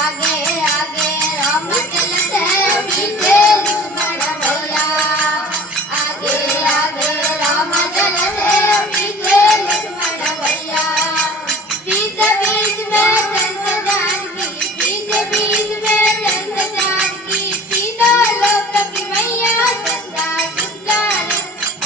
आगे आगे राम चलते पीछे लक्ष्मण भैया आगे आगे राम चलते पीछे लक्ष्मण भैया बीच बीच में चंद जानकी बीच बीच में चंद जानकी तीनों लोक की मैया चंदा चंदा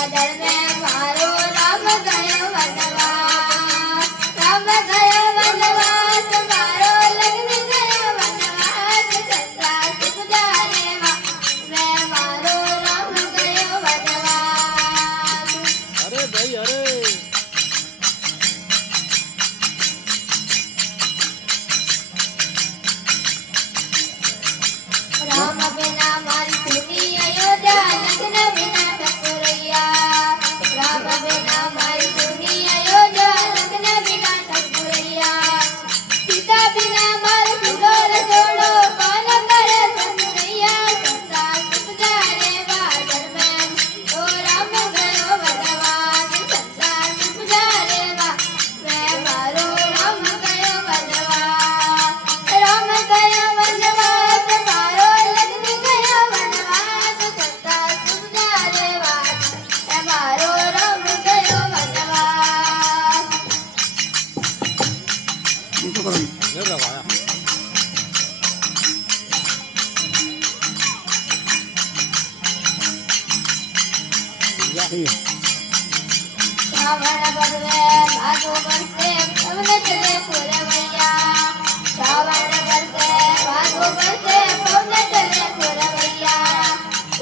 अदर में मारो राम गयो वनवास राम गयो वनवास मारो लगन गयो वनवास चंदा चंदा मैं मारो राम गयो वनवास। अरे भाई अरे राम बिना मारी सुनी अयोध्या लगन बिना ठकुरैया राम बिना मारी सुनी अयोध्या लगन बिना ठकुरैया सीता बिना मार सुडोर जोड़ो कौन करे ठकुरैया संता सुख जाने बादल में ओ राम गयो वनवास संता सुख जाने मैं मारो राम गयो वनवास राम गयो वनवास मारो लगन गयो वनवास संता सुख जाने मैं मारो राम गयो वनवास। ये लगाया श्रावण बरवे भादो बरसे पवन चले पुरवैया श्रावण बरसे भादो बरसे पवन चले पुरवैया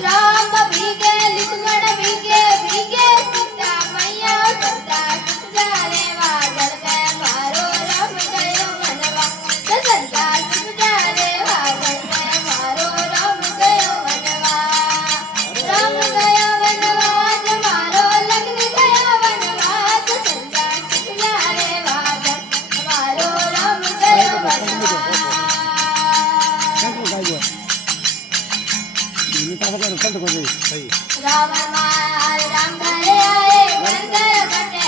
राम भीगे लक्ष्मण भीगे भीगे सीता मैया संता सुख जाने बादल में मारो राम गयो वनवास संता सुख जाने बादल में मारो राम गयो वनवास राम गयो वनवास मारो लगन गयो वनवास संता सुख जाने बादल मारो राम गयो वनवास। सही राम माल राम घर आए घर घर बटे